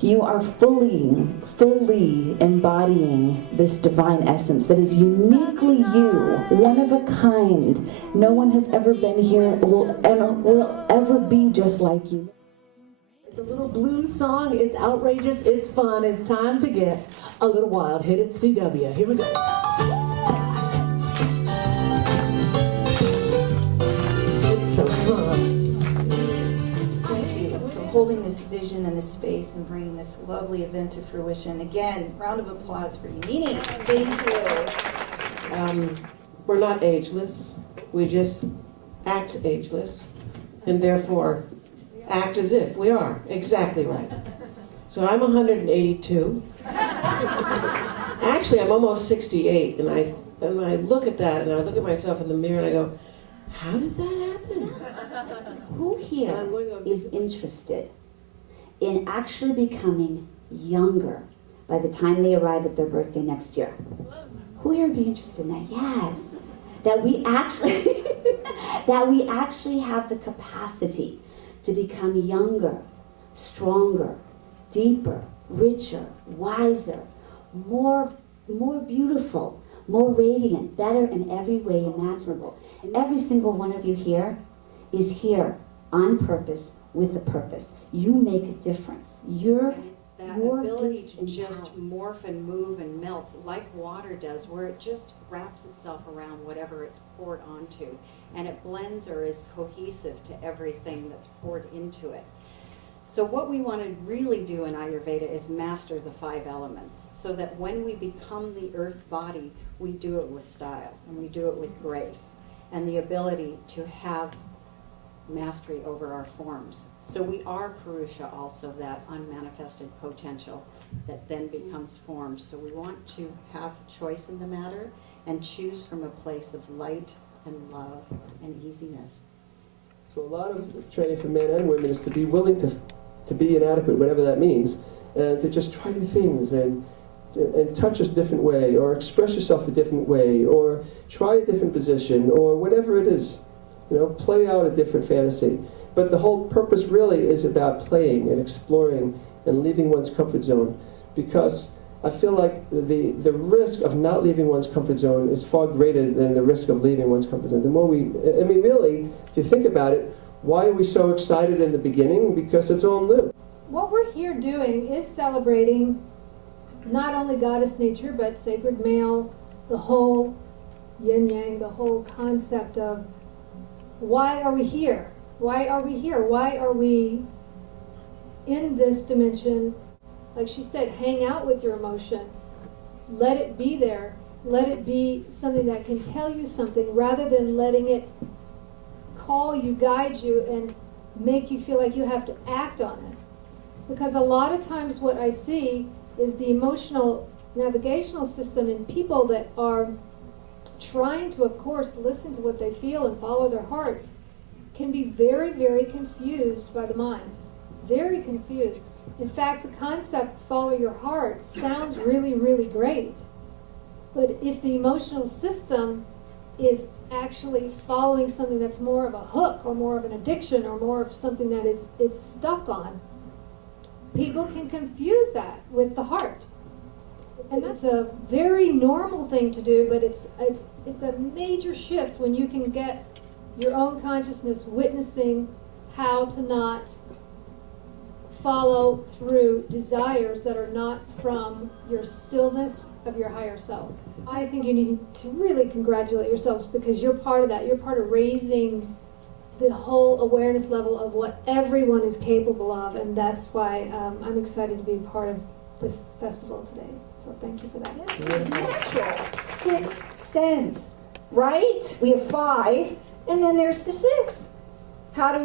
You are fully embodying this divine essence that is uniquely you, one of a kind. No one has ever been here, will ever be just like you. It's a little blues song, it's outrageous, it's fun, it's time to get a little wild. Hit it, CW. Here we go. It's so fun. Thank you for holding this vision and this space and bringing this lovely event to fruition. Again, round of applause for you. Nini, thank you. We're not ageless. We just act ageless, and therefore act as if we are. Exactly right. So I'm 182. Actually, I'm almost 68, and I look at that, and I look at myself in the mirror, and I go, how did that happen? Who here is interested in actually becoming younger by the time they arrive at their birthday next year? Who here would be interested in that? Yes. That we actually have the capacity to become younger, stronger, deeper, richer, wiser, more beautiful, more radiant, better in every way imaginable. And every single one of you here is here on purpose with a purpose. You make a difference. It's that ability to just morph and move and melt like water does, where it just wraps itself around whatever it's poured onto, and it blends or is cohesive to everything that's poured into it. So what we want to really do in Ayurveda is master the 5 elements, so that when we become the earth body, we do it with style, and we do it with grace, and the ability to have mastery over our forms. So we are Purusha, also that unmanifested potential that then becomes form. So we want to have choice in the matter and choose from a place of light and love and easiness. So a lot of training for men and women is to be willing to be inadequate, whatever that means, and to just try new things and touch a different way, or express yourself a different way, or try a different position, or whatever it is. You know, play out a different fantasy. But the whole purpose really is about playing and exploring and leaving one's comfort zone, because I feel like the risk of not leaving one's comfort zone is far greater than the risk of leaving one's comfort zone. The more really, if you think about it, why are we so excited in the beginning? Because it's all new. What we're here doing is celebrating not only goddess nature, but sacred male, the whole yin-yang, the whole concept of why are we here? Why are we here? Why are we in this dimension? Like she said, hang out with your emotion. Let it be there. Let it be something that can tell you something, rather than letting it call you, guide you, and make you feel like you have to act on it. Because a lot of times what I see is the emotional navigational system in people that are trying to, of course, listen to what they feel and follow their hearts, can be very, very confused by the mind. Very confused. In fact, the concept, follow your heart, sounds really, really great. But if the emotional system is actually following something that's more of a hook, or more of an addiction, or more of something that it's stuck on, people can confuse that with the heart. And that's a very normal thing to do, but it's a major shift when you can get your own consciousness witnessing how to not follow through desires that are not from your stillness of your higher self. I think you need to really congratulate yourselves, because you're part of that. You're part of raising the whole awareness level of what everyone is capable of, and that's why I'm excited to be part of this festival today. So thank you for that. Natural. 6th sense, right? We have 5, and then there's the 6th. How do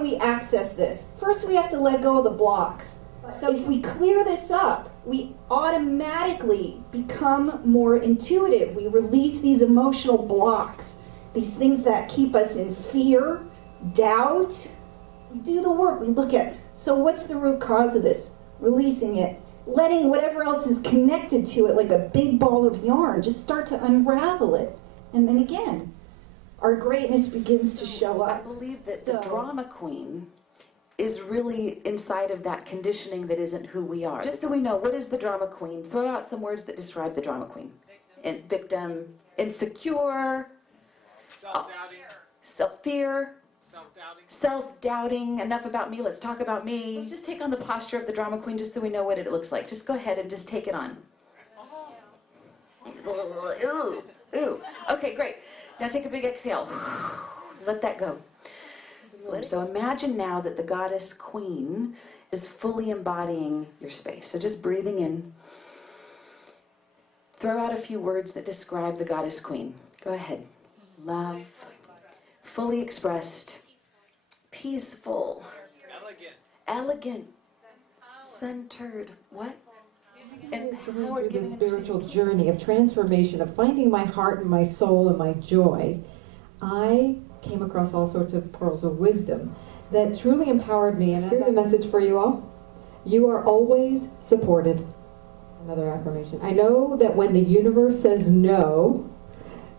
we access this? First, we have to let go of the blocks. So if we clear this up, we automatically become more intuitive. We release these emotional blocks, these things that keep us in fear, doubt. We do the work. We look at, so what's the root cause of this? Releasing it. Letting whatever else is connected to it, like a big ball of yarn, just start to unravel it. And then again, our greatness begins to show up. I believe that the drama queen is really inside of that conditioning that isn't who we are. Just so we know, what is the drama queen? Throw out some words that describe the drama queen. Victim, insecure, self-fear, self-doubting. Enough about me, let's talk about me. Let's just take on the posture of the drama queen just so we know what it looks like. Just go ahead and just take it on. Ooh, ooh. Okay, great. Now take a big exhale. Let that go. So imagine now that the goddess queen is fully embodying your space. So just breathing in. Throw out a few words that describe the goddess queen. Go ahead. Love, fully expressed, peaceful, elegant, centered, what? Empowered. Through the spiritual journey of transformation, of finding my heart and my soul and my joy, I came across all sorts of pearls of wisdom that truly empowered me. And here's a message for you all. You are always supported. Another affirmation. I know that when the universe says no,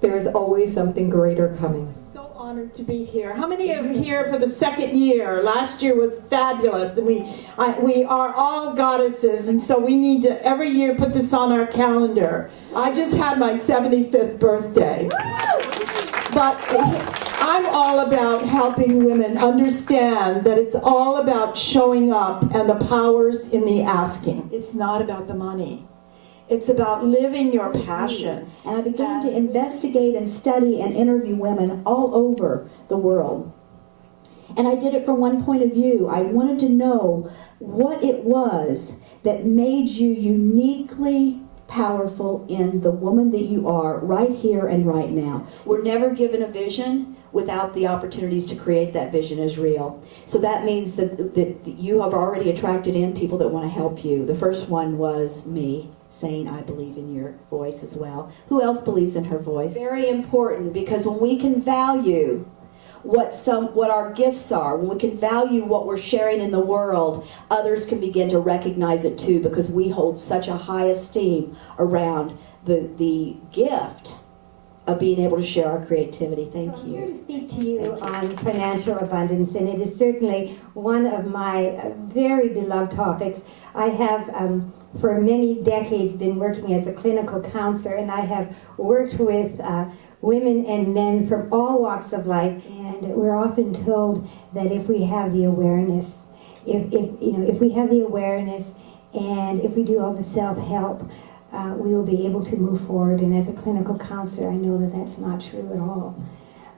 there is always something greater coming. So honored to be here. How many are here for the second year? Last year was fabulous. And we are all goddesses, and so we need to every year put this on our calendar. I just had my 75th birthday. But I'm all about helping women understand that it's all about showing up and the power's in the asking. It's not about the money. It's about living your passion. And I began to investigate and study and interview women all over the world. And I did it from one point of view. I wanted to know what it was that made you uniquely powerful in the woman that you are right here and right now. We're never given a vision without the opportunities to create that vision as real. So that means that you have already attracted in people that want to help you. The first one was me, saying I believe in your voice as well. Who else believes in her voice? Very important, because when we can value what our gifts are, when we can value what we're sharing in the world, others can begin to recognize it too, because we hold such a high esteem around the gift of being able to share our creativity. Thank you. I'm here to speak to you on financial abundance, and it is certainly one of my very beloved topics. I have for many decades been working as a clinical counselor, and I have worked with women and men from all walks of life, and we're often told that if we have the awareness, if we have the awareness, and if we do all the self-help, we will be able to move forward. And as a clinical counselor, I know that that's not true at all.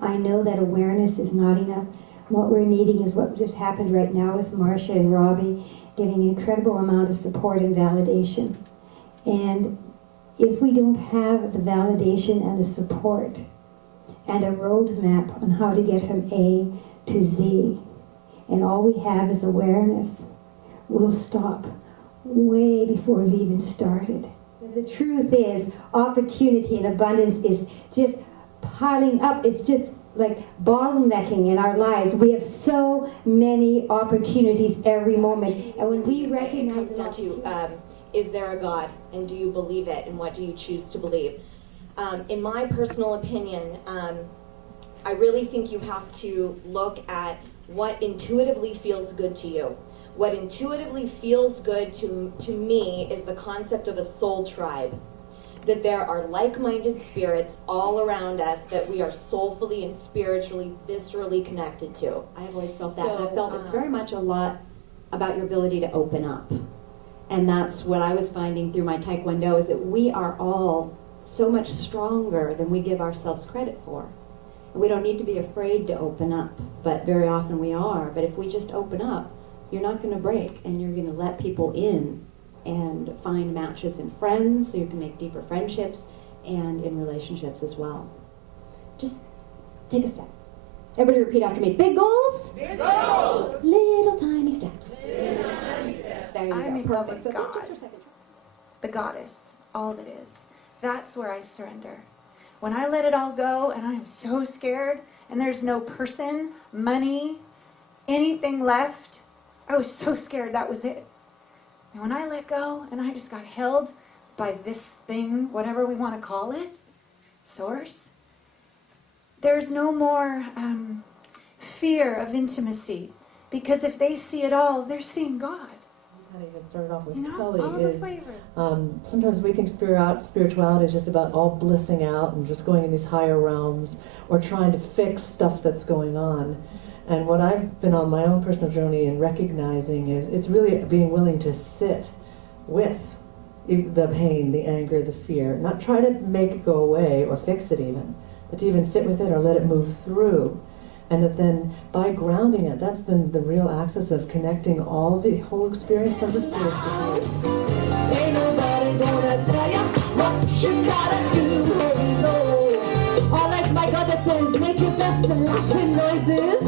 I know that awareness is not enough. What we're needing is what just happened right now with Marcia and Robbie, getting an incredible amount of support and validation. And if we don't have the validation and the support and a roadmap on how to get from A to Z, and all we have is awareness, we'll stop way before we've even started. Because the truth is, opportunity and abundance is just piling up. It's just like bottlenecking in our lives. We have so many opportunities every moment. And when we recognize it comes down to, is there a God, and do you believe it, and what do you choose to believe? In my personal opinion, I really think you have to look at what intuitively feels good to you. What intuitively feels good to me is the concept of a soul tribe. That there are like-minded spirits all around us that we are soulfully and spiritually, viscerally connected to. I have always felt that, and I felt it's very much a lot about your ability to open up. And that's what I was finding through my Taekwondo, is that we are all so much stronger than we give ourselves credit for. And we don't need to be afraid to open up, but very often we are. But if we just open up, you're not going to break, and you're going to let people in and find matches in friends, so you can make deeper friendships, and in relationships as well. Just take a step. Everybody repeat after me. Big goals. Big goals. Little tiny steps. Little tiny steps. There you I'm go. in love Perfect. with So God, just for a second. the goddess, all that is. That's where I surrender. When I let it all go, and I am so scared, and there's no person, money, anything left, I was so scared that was it. And when I let go, and I just got held by this thing, whatever we want to call it, source, there's no more fear of intimacy. Because if they see it all, they're seeing God. Kind of even started off with You know, Kelly all the is flavors. sometimes we think spirituality is just about all blissing out and just going in these higher realms or trying to fix stuff that's going on. And what I've been on my own personal journey in recognizing is it's really being willing to sit with the pain, the anger, the fear, not try to make it go away or fix it even, but to even sit with it or let it move through. And that then by grounding it, that's then the real access of connecting all the whole experience. So I'm just curious to hear. Ain't nobody gonna tell you what you gotta do. No. All right, my goddesses, make your best laughing noises.